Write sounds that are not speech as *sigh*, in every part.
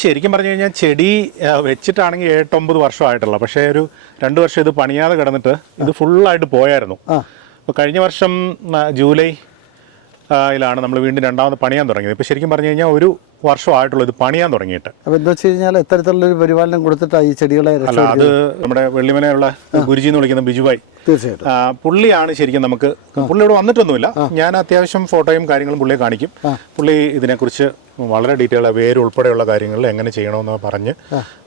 ശരിക്കും പറഞ്ഞു കഴിഞ്ഞാൽ ചെടി വെച്ചിട്ടാണെങ്കിൽ എട്ടൊമ്പത് വർഷമായിട്ടുള്ള. പക്ഷേ ഒരു രണ്ട് വർഷം ഇത് പണിയാതെ കിടന്നിട്ട് ഇത് ഫുള്ളായിട്ട് പോയായിരുന്നു. അപ്പോൾ കഴിഞ്ഞ വർഷം ജൂലൈ ആ, നമ്മൾ വീണ്ടും രണ്ടാമത് പണിയാൻ തുടങ്ങിയത്. ഇപ്പോൾ ശരിക്കും പറഞ്ഞു കഴിഞ്ഞാൽ ഒരു വർഷമായിട്ടുള്ളൂ ഇത് പണിയാൻ തുടങ്ങിയിട്ട്. അപ്പോൾ എന്താ വെച്ച് കഴിഞ്ഞാൽ എത്തരത്തിലുള്ളൊരു പരിപാലനം കൊടുത്തിട്ടാണ് ഈ ചെടികളെ അല്ല അത് നമ്മുടെ വെള്ളിമനയുള്ള ഗുരുജി എന്ന് വിളിക്കുന്ന ബിജുബായി. തീർച്ചയായിട്ടും. പുള്ളിയാണ് ശരിക്കും നമുക്ക് പുള്ളി ഇവിടെ വന്നിട്ടൊന്നുമില്ല. ഞാൻ അത്യാവശ്യം ഫോട്ടോയും കാര്യങ്ങളും പുള്ളിയെ കാണിക്കും. പുള്ളി ഇതിനെക്കുറിച്ച് വളരെ ഡീറ്റെയിൽ വേര് ഉൾപ്പെടെയുള്ള കാര്യങ്ങളിൽ എങ്ങനെ ചെയ്യണമെന്ന് പറഞ്ഞ്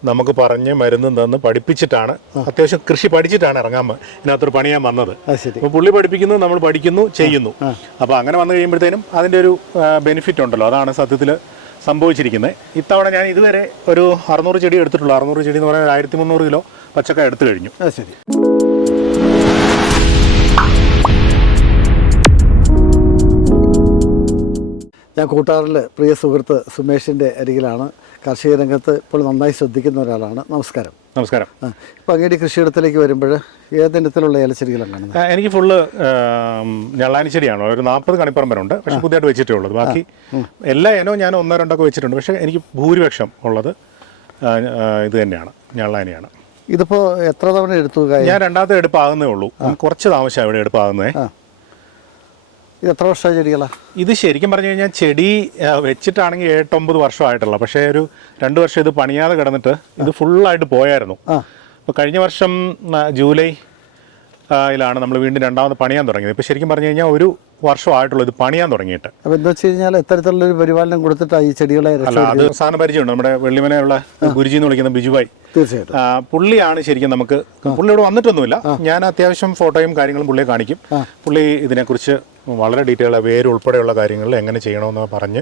നമുക്ക് പറഞ്ഞ് മരുന്ന് തന്ന് പഠിപ്പിച്ചിട്ടാണ്. അത്യാവശ്യം കൃഷി പഠിച്ചിട്ടാണ് ഇറങ്ങാൻ ഇതിനകത്തൊരു പണിയാൻ വന്നത്. അപ്പോൾ പുള്ളി പഠിപ്പിക്കുന്നു നമ്മൾ പഠിക്കുന്നു ചെയ്യുന്നു. അപ്പോൾ അങ്ങനെ വന്നു കഴിയുമ്പോഴത്തേനും അതിന്റെ ഒരു ബെനിഫിറ്റ് ഉണ്ടല്ലോ. അതാണ് സത്യത്തിൽ സംഭവിച്ചിരിക്കുന്നത്. ഇത്തവണ ഞാൻ ഇതുവരെ ഒരു അറുന്നൂറ് ചെടി എടുത്തിട്ടുള്ളൂ. അറുന്നൂറ് ചെടി എന്ന് പറഞ്ഞാൽ ആയിരത്തി മുന്നൂറ് കിലോ പച്ചക്ക എടുത്തു കഴിഞ്ഞു. ശരി. ഞാൻ കൂട്ടാറിൽ പ്രിയ സുഹൃത്ത് സുമേഷിന്റെ അരികിലാണ്. കാർഷിക രംഗത്ത് ഇപ്പോൾ നന്നായി ശ്രദ്ധിക്കുന്ന ഒരാളാണ്. നമസ്കാരം. നമസ്കാരം. ആ ഇപ്പോൾ അങ്ങേടി കൃഷിയിടത്തിലേക്ക് വരുമ്പോൾ ഏതിനത്തിലുള്ള ഏലച്ചെടികളാണ് കാണുന്നത്? എനിക്ക് ഫുള്ള് ഞള്ളാനി ചെടിയാണ് ഒരു നാൽപ്പത് കണിപ്പറമ്പനുണ്ട് പക്ഷേ പുതിയതായിട്ട് വെച്ചിട്ടേ ഉള്ളത് ബാക്കി എല്ലാ ഇനവും ഞാൻ ഒന്നോ രണ്ടൊക്കെ വെച്ചിട്ടുണ്ട്. പക്ഷേ എനിക്ക് ഭൂരിപക്ഷം ഉള്ളത് ഇത് തന്നെയാണ്. ഞള്ളാനിയാണ്. ഇതിപ്പോൾ എത്ര തവണ എടുത്തു ഞാൻ രണ്ടാമത്തെ എടുപ്പാകുന്നേ ഉള്ളൂ. കുറച്ച് താമസം ഇവിടെ എടുപ്പാകുന്നേ. ഇത് എത്ര വർഷമായ ചെടികളാണ് ഇത് ശരിക്കും പറഞ്ഞു കഴിഞ്ഞാൽ ചെടി വെച്ചിട്ടാണെങ്കിൽ എട്ടൊമ്പത് വർഷമായിട്ടുള്ള. പക്ഷേ ഒരു രണ്ട് വർഷം ഇത് പണിയാതെ കിടന്നിട്ട് ഇത് ഫുള്ളായിട്ട് പോയായിരുന്നു. അപ്പോൾ കഴിഞ്ഞ വർഷം ജൂലൈ ാണ് നമ്മൾ വീണ്ടും രണ്ടാമത് പണിയാൻ തുടങ്ങിയത്. ഇപ്പോൾ ശരിക്കും പറഞ്ഞു കഴിഞ്ഞാൽ ഒരു വർഷമായിട്ടുള്ള ഇത് പണിയാൻ തുടങ്ങിയിട്ട്. അപ്പോൾ എന്താ വെച്ച് കഴിഞ്ഞാൽ എത്തരത്തിലുള്ളൊരു പരിപാലനം കൊടുത്തിട്ടാണ് ഈ ചെടികളെ അല്ല അത് സാധന പരിചയമുണ്ട്. നമ്മുടെ വെള്ളിമനയുള്ള ഗുരുജി എന്ന് വിളിക്കുന്ന ബിജുബായി. തീർച്ചയായിട്ടും. പുള്ളിയാണ് ശരിക്കും നമുക്ക് പുള്ളി ഇവിടെ വന്നിട്ടൊന്നുമില്ല. ഞാൻ അത്യാവശ്യം ഫോട്ടോയും കാര്യങ്ങളും പുള്ളിയെ കാണിക്കും. പുള്ളി ഇതിനെക്കുറിച്ച് വളരെ ഡീറ്റെയിൽ വേര് ഉൾപ്പെടെയുള്ള കാര്യങ്ങളിൽ എങ്ങനെ ചെയ്യണമെന്ന് പറഞ്ഞ്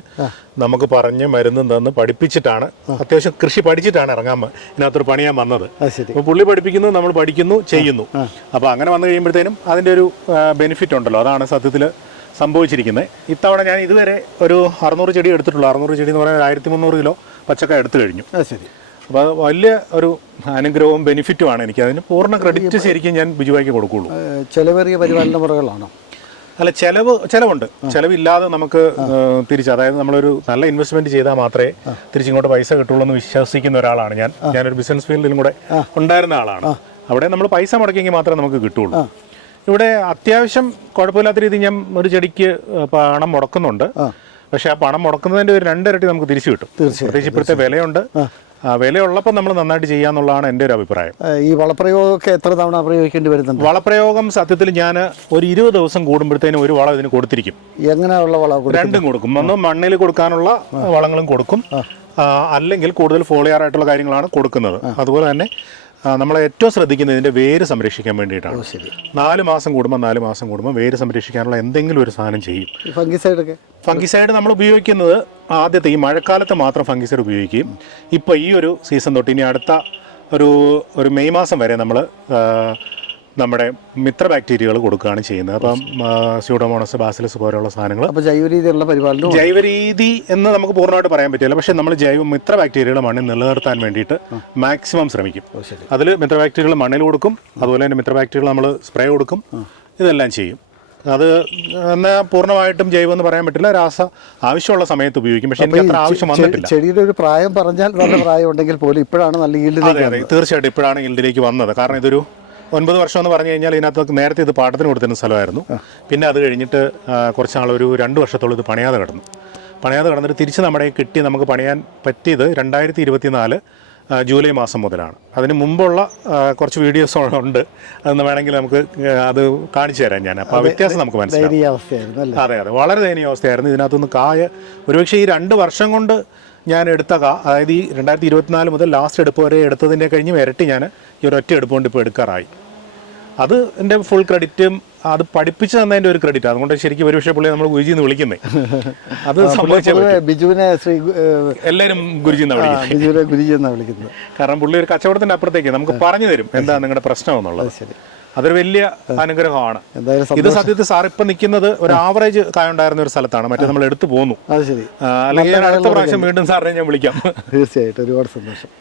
നമുക്ക് പറഞ്ഞ് മരുന്നും തന്ന് പഠിപ്പിച്ചിട്ടാണ് അത്യാവശ്യം കൃഷി പഠിച്ചിട്ടാണ് ഇറങ്ങാൻ ഇതിനകത്തൊരു പണിയാൻ വന്നത്. അപ്പോൾ പുള്ളി പഠിപ്പിക്കുന്നത് നമ്മൾ പഠിക്കുന്നു ചെയ്യുന്നു. അപ്പോൾ അങ്ങനെ വന്നു കഴിയുമ്പോഴത്തേനും അതിന്റെ ഒരു ബെനിഫിറ്റ് ഉണ്ടല്ലോ. അതാണ് സത്യത്തിൽ സംഭവിച്ചിരിക്കുന്നത്. ഇത്തവണ ഞാൻ ഇതുവരെ ഒരു അറുന്നൂറ് ചെടി എടുത്തിട്ടുള്ളൂ. അറുന്നൂറ് ചെടി എന്ന് പറഞ്ഞാൽ ആയിരത്തി മുന്നൂറ് കിലോ പച്ചക്ക എടുത്തു കഴിഞ്ഞു. ശരി. അപ്പോൾ അത് വലിയ ഒരു അനുഗ്രഹവും ബെനിഫിറ്റുമാണ് എനിക്ക്. അതിന് പൂർണ ക്രെഡിറ്റ് ശരിക്കും ഞാൻ ബിജുവായിക്ക് കൊടുക്കുള്ളൂ. ചിലവേറിയ ചെലവേറിയ പരിപാലന മുറകളാണോ? അല്ല ചെലവ് ചെലവുണ്ട്. ചെലവില്ലാതെ നമുക്ക് തിരിച്ച് അതായത് നമ്മളൊരു നല്ല ഇൻവെസ്റ്റ്മെന്റ് ചെയ്താൽ മാത്രമേ തിരിച്ചിങ്ങോട്ട് പൈസ കിട്ടുള്ളൂ എന്ന് വിശ്വസിക്കുന്ന ഒരാളാണ് ഞാൻ. ഞാനൊരു ബിസിനസ് ഫീൽഡിലും കൂടെ ഉണ്ടായിരുന്ന ആളാണ്. അവിടെ നമ്മൾ പൈസ മുടക്കിയെങ്കിൽ മാത്രമേ നമുക്ക് കിട്ടുള്ളൂ. ഇവിടെ അത്യാവശ്യം കുഴപ്പമില്ലാത്ത രീതിയിൽ ഞാൻ ഒരു ചെടിക്ക് പണം മുടക്കുന്നുണ്ട്. പക്ഷെ ആ പണം മുടക്കുന്നതിന്റെ ഒരു രണ്ടിരട്ടി നമുക്ക് തിരിച്ചു കിട്ടും. പ്രത്യേകിച്ച് ഇപ്പോഴത്തെ വിലയുണ്ട്. വിലയുള്ളപ്പോൾ നമ്മൾ നന്നായിട്ട് ചെയ്യാന്നുള്ളതാണ് എന്റെ ഒരു അഭിപ്രായം. ഈ വളപ്രയോഗമൊക്കെ എത്ര തവണ പ്രയോഗിക്കേണ്ടി വരുന്നുണ്ട്? വളപ്രയോഗം സത്യത്തിൽ ഞാൻ ഒരു ഇരുപത് ദിവസം കൂടുമ്പോഴത്തേനും ഒരു വളം ഇതിന് കൊടുത്തിരിക്കും. എങ്ങനെയുള്ള വളം രണ്ടും കൊടുക്കും. ഒന്ന് മണ്ണിൽ കൊടുക്കാനുള്ള വളങ്ങളും കൊടുക്കും. അല്ലെങ്കിൽ കൂടുതൽ ഫോളിയാറായിട്ടുള്ള കാര്യങ്ങളാണ് കൊടുക്കുന്നത്. അതുപോലെ തന്നെ നമ്മൾ ഏറ്റവും ശ്രദ്ധിക്കുന്നത് ഇതിന്റെ വേര് സംരക്ഷിക്കാൻ വേണ്ടിയിട്ടാണ്. ശരി. നാല് മാസം കൂടുമ്പോൾ നാല് മാസം കൂടുമ്പോൾ വേര് സംരക്ഷിക്കാനുള്ള എന്തെങ്കിലും ഒരു സാധനം ചെയ്യും. ഫംഗിസൈഡ് ഫംഗിസൈഡൊക്കെ ഫംഗിസൈഡ് നമ്മൾ ഉപയോഗിക്കുന്നത് ആദ്യത്തെ ഈ മഴക്കാലത്ത് മാത്രം ഫംഗിസൈഡ് ഉപയോഗിക്കുകയും ഇപ്പോൾ ഈ ഒരു സീസൺ തൊട്ട് ഇനി അടുത്ത ഒരു ഒരു മെയ് മാസം വരെ നമ്മൾ നമ്മുടെ മിത്ര ബാക്ടീരിയകൾ കൊടുക്കുകയാണ് ചെയ്യുന്നത്. അപ്പം സ്യൂഡോമോണസ് ബാസിലസ് പോലെയുള്ള സാധനങ്ങൾ അപ്പോൾ ജൈവ രീതിയിലുള്ള പരിപാലനം ജൈവരീതി എന്ന് നമുക്ക് പൂർണമായിട്ട് പറയാൻ പറ്റില്ല. പക്ഷേ നമ്മൾ ജൈവ മിത്ര ബാക്ടീരിയകൾ മണ്ണിൽ നിലനിർത്താൻ വേണ്ടിയിട്ട് മാക്സിമം ശ്രമിക്കും. ശരി. അതിൽ മിത്ര ബാക്ടീരിയകൾ മണ്ണിൽ കൊടുക്കും. അതുപോലെ തന്നെ മിത്ര ബാക്ടീരിയകൾ നമ്മൾ സ്പ്രേ കൊടുക്കും. ഇതെല്ലാം ചെയ്യും. അത് എന്നാൽ പൂർണമായിട്ടും ജൈവം എന്ന് പറയാൻ പറ്റില്ല. രാസ ആവശ്യമുള്ള സമയത്ത് ഉപയോഗിക്കും. പക്ഷെ എനിക്ക് അത്ര ആവശ്യം വന്നിട്ടില്ല. ചെടിയുടെ ഒരു പ്രായം പറഞ്ഞാൽ നല്ല പ്രായം ഉണ്ടെങ്കിൽ പോലും ഇപ്പോഴാണ് നല്ല ഈൽഡിലേക്ക് തീർച്ചയായിട്ടും ഇപ്പോഴാണ് ഈൽഡിലേക്ക് വന്നത്. കാരണം ഇതൊരു ഒൻപത് വർഷം എന്ന് പറഞ്ഞു കഴിഞ്ഞാൽ ഇതിനകത്ത് നേരത്തെ ഇത് പാട്ടത്തിന് കൊടുത്തിരുന്ന സ്ഥലമായിരുന്നു. പിന്നെ അത് കഴിഞ്ഞിട്ട് കുറച്ച് നാളൊരു ഒരു രണ്ട് വർഷത്തോളം ഇത് പണിയാതെ കിടന്നു. പണിയാതെ കിടന്നിട്ട് തിരിച്ച് നമ്മുടെ കിട്ടി നമുക്ക് പണിയാൻ പറ്റിയത് രണ്ടായിരത്തി ഇരുപത്തിനാല് ജൂലൈ മാസം മുതലാണ്. അതിന് മുമ്പുള്ള കുറച്ച് വീഡിയോസ് ഉണ്ട്. അതൊന്ന് വേണമെങ്കിൽ നമുക്ക് അത് കാണിച്ചു തരാം ഞാൻ. അപ്പോൾ ആ വ്യത്യാസം നമുക്ക് മനസ്സിലാവും. അതെ അതെ. വളരെ ദയനീയ അവസ്ഥയായിരുന്നു. ഇതിനകത്തുനിന്ന് കായ ഒരുപക്ഷെ ഈ രണ്ട് വർഷം കൊണ്ട് ഞാൻ എടുത്ത കാ അതായത് ഈ രണ്ടായിരത്തി ഇരുപത്തിനാല് മുതൽ ലാസ്റ്റ് എടുപ്പ് വരെ എടുത്തതിന്റെ കഴിഞ്ഞ് ഇരട്ടി ഞാൻ ഈ ഒരൊറ്റ എടുപ്പ് കൊണ്ട് ഇപ്പോൾ എടുക്കാറായി. അത് എന്റെ ഫുൾ ക്രെഡിറ്റും അത് പഠിപ്പിച്ചു തന്നതിന്റെ ഒരു ക്രെഡിറ്റ് അതുകൊണ്ട് ശരിക്കും ഒരു പക്ഷേ പുള്ളി നമ്മൾ ഗുരുജി എന്ന് വിളിക്കുന്നേ *laughs* അത് ബിജുവിനെ ശ്രീ എല്ലാവരും ഗുരുജി എന്നാണ് വിളിക്കുന്നത് ബിജുവിനെ ഗുരുജി എന്നാണ് വിളിക്കുന്നത്. *laughs* കാരണം പുള്ളി ഒരു കച്ചവടത്തിന്റെ അപ്പുറത്തേക്ക് നമുക്ക് പറഞ്ഞു തരും *laughs* എന്താ നിങ്ങളുടെ പ്രശ്നം എന്നുള്ളത്. ശരി. അതൊരു വലിയ അനുഗ്രഹമാണ്. ഇത് സത്യത്തിൽ സാർ ഇപ്പൊ നിൽക്കുന്നത് ഒരു ആവറേജ് കായുണ്ടായിരുന്ന ഒരു സ്ഥലത്താണ്. മറ്റേ നമ്മൾ എടുത്തു പോന്നു. അല്ലെങ്കിൽ അടുത്ത പ്രാവശ്യം വീണ്ടും സാറിനെ ഞാൻ വിളിക്കാം. തീർച്ചയായിട്ടും ഒരുപാട് സന്തോഷം.